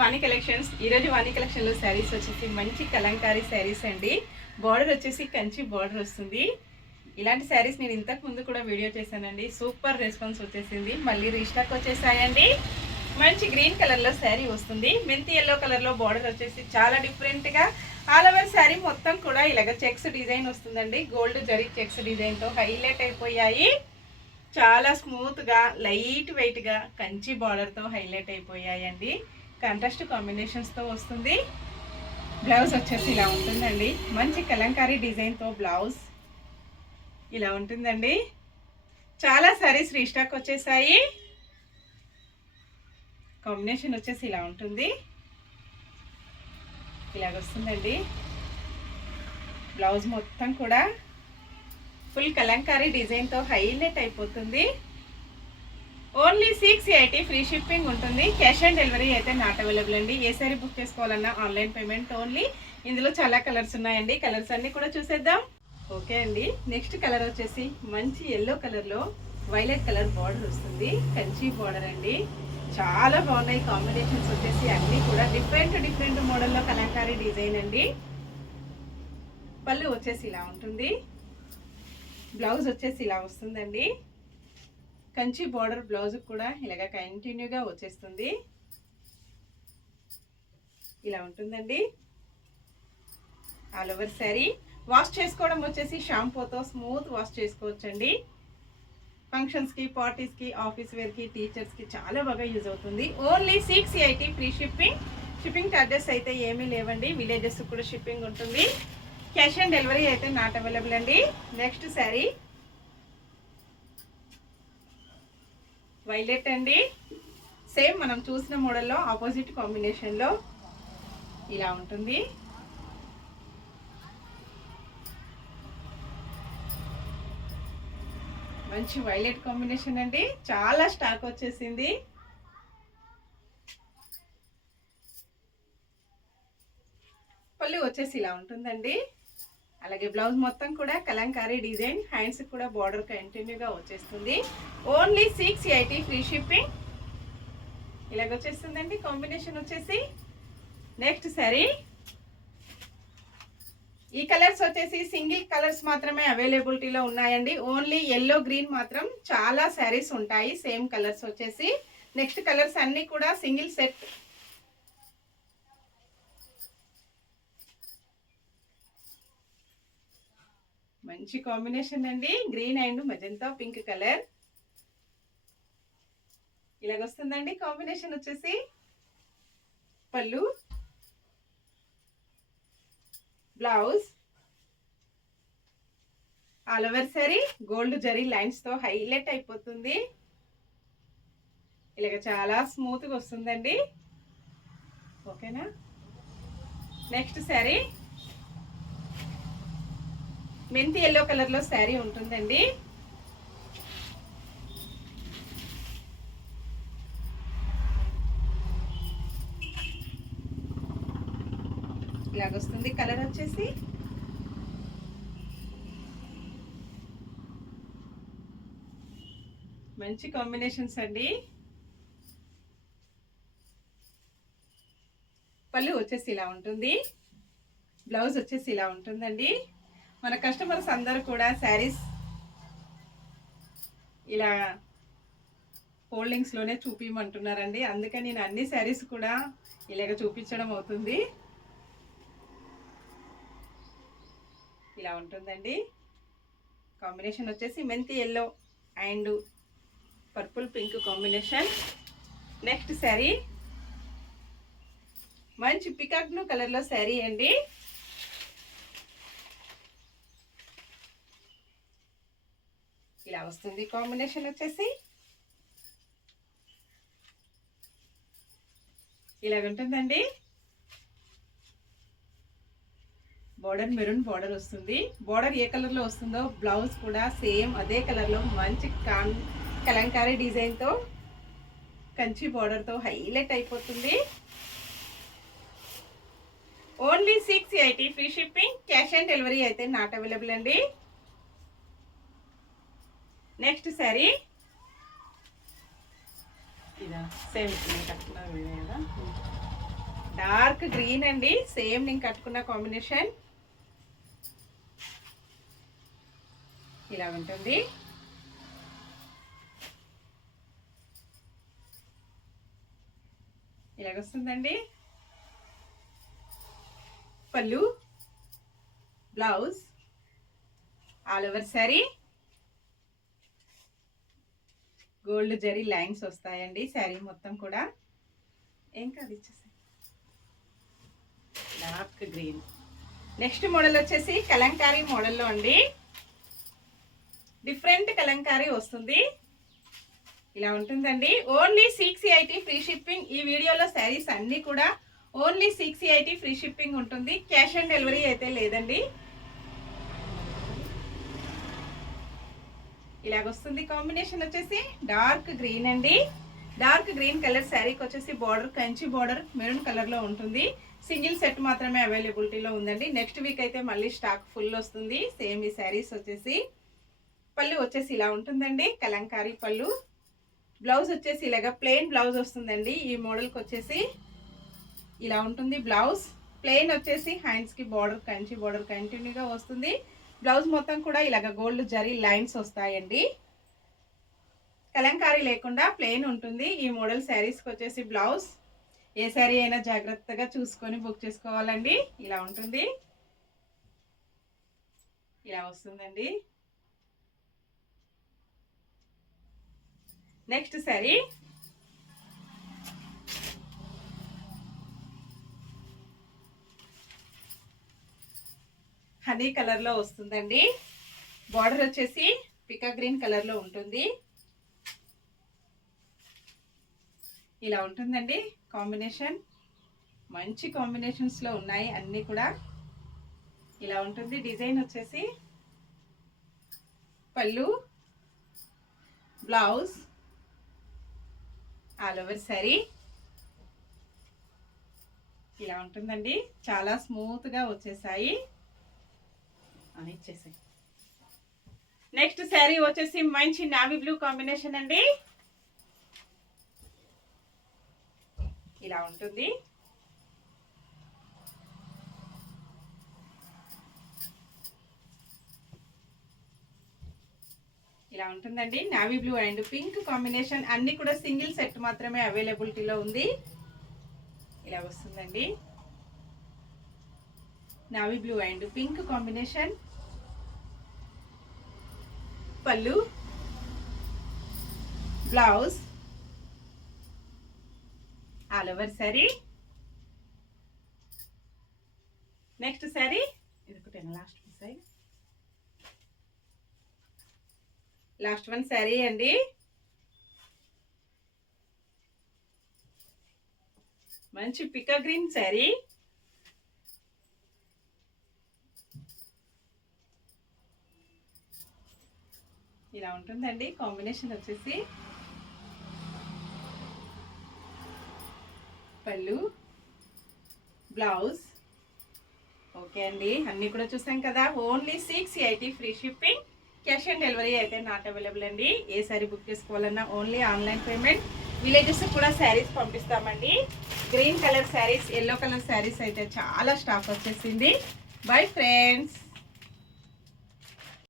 వాణి collections. ఈరోజు వాణి కలెక్షన్లో శారీస్ వచ్చేసి మంచి కలంకారీ శారీస్ అండి. బార్డర్ వచ్చేసి కంచి బార్డర్ వస్తుంది. ఇలాంటి శారీస్ నేను ఇంతకు ముందు కూడా వీడియో చేశానండి. సూపర్ రెస్పాన్స్ వచ్చేసింది. మళ్ళీ రీస్టాక్ వచ్చేసాయండి. మంచి గ్రీన్ కలర్లో శారీ వస్తుంది. మెంతి ఎల్లో కలర్లో బార్డర్ వచ్చేసి చాలా డిఫరెంట్గా ఆల్ ఓవర్ శారీ మొత్తం కూడా ఇలాగ చెక్స్ డిజైన్ వస్తుందండి. గోల్డ్ జరీ చెక్స్ డిజైన్తో హైలైట్ అయిపోయాయి. చాలా స్మూత్గా లైట్ వెయిట్గా కంచి బార్డర్తో హైలైట్ అయిపోయాయండి. కాంట్రాస్ట్ కాంబినేషన్స్తో వస్తుంది. బ్లౌజ్ వచ్చేసి ఇలా ఉంటుందండి. మంచి కలంకారీ డిజైన్తో బ్లౌజ్ ఇలా ఉంటుందండి. చాలా సారీస్ రీస్టాక్ వచ్చేసాయి. కాంబినేషన్ వచ్చేసి ఇలా ఉంటుంది. ఇలాగొస్తుందండి. బ్లౌజ్ మొత్తం కూడా ఫుల్ కలంకారీ డిజైన్తో హైలైట్ అయిపోతుంది. ఓన్లీ 680 ఫ్రీ షిప్పింగ్ ఉంటుంది. క్యాష్ ఆన్ డెలివరీ అయితే నాట్ అవైలబుల్ అండి. ఏ సారీ బుక్ చేసుకోవాలన్నా ఆన్లైన్ పేమెంట్ ఓన్లీ. ఇందులో చాలా కలర్స్ ఉన్నాయండి. కలర్స్ అన్నీ కూడా చూసేద్దాం. ఓకే అండి. నెక్స్ట్ కలర్ వచ్చేసి మంచి ఎల్లో కలర్లో వైలెట్ కలర్ బార్డర్ వస్తుంది. కంచి బార్డర్ అండి. చాలా బాగున్నాయి కాంబినేషన్స్ వచ్చేసి. అన్నీ కూడా డిఫరెంట్ మోడల్లో కలంకారీ డిజైన్ అండి. పళ్ళు వచ్చేసి ఇలా ఉంటుంది. బ్లౌజ్ వచ్చేసి ఇలా వస్తుందండి. కంచి బార్డర్ బ్లౌజ్ కూడా ఇలాగ కంటిన్యూగా వచ్చేస్తుంది. ఇలా ఉంటుందండి ఆల్ ఓవర్ శారీ. వాష్ చేసుకోవడం వచ్చేసి షాంపూతో స్మూత్ వాష్ చేసుకోవచ్చండి. ఫంక్షన్స్కి, పార్టీస్కి, ఆఫీస్ వేర్కి, టీచర్స్కి చాలా బాగా యూజ్ అవుతుంది. Only 680 free shipping. Shipping charges అయితే ఏమీ లేవండి. విలేజెస్ కూడా షిప్పింగ్ ఉంటుంది. క్యాష్ ఆన్ డెలివరీ అయితే నాట్ అవైలబుల్ అండి. నెక్స్ట్ శారీ వైలెట్ అండి. సేమ్ మనం చూసిన మోడల్లో ఆపోజిట్ కాంబినేషన్లో ఇలా ఉంటుంది. మంచి వైలెట్ కాంబినేషన్ అండి. చాలా స్టాక్ వచ్చేసింది. పళ్ళు వచ్చేసి ఇలా ఉంటుందండి. అలాగే బ్లౌజ్ మొత్తం కూడా కలంకారీ డిజైన్. హ్యాండ్స్ కూడా బార్డర్ కంటిన్యూగా వచ్చేస్తుంది. Only 680 free shipping. ఇలాగ వచ్చేస్తుందండి కాంబినేషన్ వచ్చేసి. నెక్స్ట్ శారీ ఈ కలర్స్ వచ్చేసి సింగిల్ కలర్స్ మాత్రమే అవైలబిలిటీలో ఉన్నాయండి. ఓన్లీ ఎల్లో గ్రీన్ మాత్రం చాలా శారీస్ ఉంటాయి సేమ్ కలర్స్ వచ్చేసి. నెక్స్ట్ కలర్స్ అన్నీ కూడా సింగిల్ సెట్. మంచి కాంబినేషన్ అండి. Green and magenta pink colour. ఇలాగొస్తుందండి కాంబినేషన్ వచ్చేసి. పళ్ళు, blouse, all over sari gold zari లైన్స్తో హైలైట్ అయిపోతుంది. ఇలాగ చాలా స్మూత్గా వస్తుందండి. ఓకేనా. నెక్స్ట్ శారీ మెంతి ఎల్లో కలర్లో శారీ ఉంటుందండి. ఇలాగొస్తుంది కలర్ వచ్చేసి. మంచి కాంబినేషన్స్ అండి. పళ్ళు వచ్చేసి ఇలా ఉంటుంది. బ్లౌజ్ వచ్చేసి ఇలా ఉంటుందండి. మన కస్టమర్స్ అందరూ కూడా శారీస్ ఇలా ఫోల్డింగ్స్లోనే చూపించమంటున్నారండి. అందుకని నేను అన్ని శారీస్ కూడా ఇలాగ చూపించడం అవుతుంది. ఇలా ఉంటుందండి కాంబినేషన్ వచ్చేసి. మెంతి yellow and purple pink combination. Next sari మంచి పికాక్ బ్లూ కలర్లో శారీ అండి. ఇలా వస్తుంది కాంబినేషన్ వచ్చేసి. ఇలాగుంటుందండి. బార్డర్ మెరూన్ బార్డర్ వస్తుంది. బార్డర్ ఏ కలర్లో వస్తుందో బ్లౌజ్ కూడా సేమ్ అదే కలర్లో మంచి కలంకారీ డిజైన్తో కంచి బార్డర్తో హైలైట్ అయిపోతుంది. Only 680 free shipping. Cash on delivery అయితే నాట్ అవైలబుల్ అండి. నెక్స్ట్ శారీ ఇదా సేమ్ కదా. డార్క్ గ్రీన్ అండి, సేమ్ నేను కట్టుకున్న కాంబినేషన్ ఇలా ఉంటుంది. ఇలాగొస్తుందండి పళ్ళు, blouse, all over sari gold zari lines వస్తాయండి శారీ మొత్తం కూడా. ఏం కాదు ఇచ్చేసి డార్క్ గ్రీన్. నెక్స్ట్ మోడల్ వచ్చేసి కలంకారీ మోడల్లో అండి, డిఫరెంట్ కలంకారీ వస్తుంది. ఇలా ఉంటుందండి. Only 680 free shipping. ఈ వీడియోలో శారీస్ అన్నీ కూడా ఓన్లీ 680 ఫ్రీ షిప్పింగ్ ఉంటుంది. క్యాష్ ఆన్ డెలివరీ అయితే లేదండి. ఇలాగొస్తుంది. కాంబినేషన్ వచ్చేసి డార్క్ గ్రీన్ అండి. డార్క్ గ్రీన్ కలర్ శారీకి వచ్చేసి బార్డర్ కంచి బార్డర్ మెరూన్ కలర్లో ఉంటుంది. సింగిల్ సెట్ మాత్రమే అవైలబిలిటీలో ఉందండి. నెక్స్ట్ వీక్ అయితే మళ్ళీ స్టాక్ ఫుల్ వస్తుంది. సేమ్ ఈ శారీస్ వచ్చేసి పళ్ళు వచ్చేసి ఇలా ఉంటుందండి, కలంకారీ పళ్ళు. బ్లౌజ్ వచ్చేసి ఇలాగా ప్లెయిన్ బ్లౌజ్ వస్తుందండి. ఈ మోడల్కి వచ్చేసి ఇలా ఉంటుంది బ్లౌజ్. ప్లెయిన్ వచ్చేసి హ్యాండ్స్కి బార్డర్ కంచి బార్డర్ కంటిన్యూగా వస్తుంది. బ్లౌజ్ మొత్తం కూడా ఇలాగ గోల్డ్ జరీ లైన్స్ వస్తాయండి. కలంకారీ లేకుండా ప్లెయిన్ ఉంటుంది. ఈ మోడల్ శారీస్కి వచ్చేసి బ్లౌజ్. ఏ శారీ అయినా జాగ్రత్తగా చూసుకొని బుక్ చేసుకోవాలండి. ఇలా ఉంటుంది, ఇలా వస్తుందండి. నెక్స్ట్ శారీ హనీ కలర్లో వస్తుందండి. బార్డర్ వచ్చేసి పికా గ్రీన్ కలర్లో ఉంటుంది. ఇలా ఉంటుందండి కాంబినేషన్. మంచి కాంబినేషన్స్లో ఉన్నాయి అన్నీ కూడా. ఇలా ఉంటుంది. డిజైన్ వచ్చేసి పళ్ళు, బ్లౌజ్, ఆల్ ఓవర్ శారీ ఇలా ఉంటుందండి. చాలా స్మూత్గా వచ్చేసాయి అని ఇచ్చేసాయి. నెక్స్ట్ శారీ వచ్చేసి మంచి నావీ బ్లూ కాంబినేషన్ అండి. ఇలా ఉంటుంది. ఇలా ఉంటుందండి. Navy blue and pink combination. అన్ని కూడా సింగిల్ సెట్ మాత్రమే అవైలబిలిటీలో ఉంది. ఇలా వస్తుందండి. Navy blue and pink combination. పళ్ళు, blouse, all over sari. Next sari ఇది ఒకటి last side. Last one sari అండి. మంచి పికా గ్రీన్ శారీ. ఇలా ఉంటుందండి కాంబినేషన్ వచ్చేసి పళ్ళు, బ్లౌజ్. ఓకే అండి, అన్నీ కూడా చూసాం కదా. Only 680 free shipping. Cash on delivery అయితే నాట్ అవైలబుల్ అండి. ఏ శారీ బుక్ చేసుకోవాలన్నా ఓన్లీ ఆన్లైన్ పేమెంట్. విలేజెస్ కూడా శారీస్ పంపిస్తామండి. Green colour saris, yellow colour saris అయితే చాలా స్టాక్ వచ్చేసింది. Bye friends.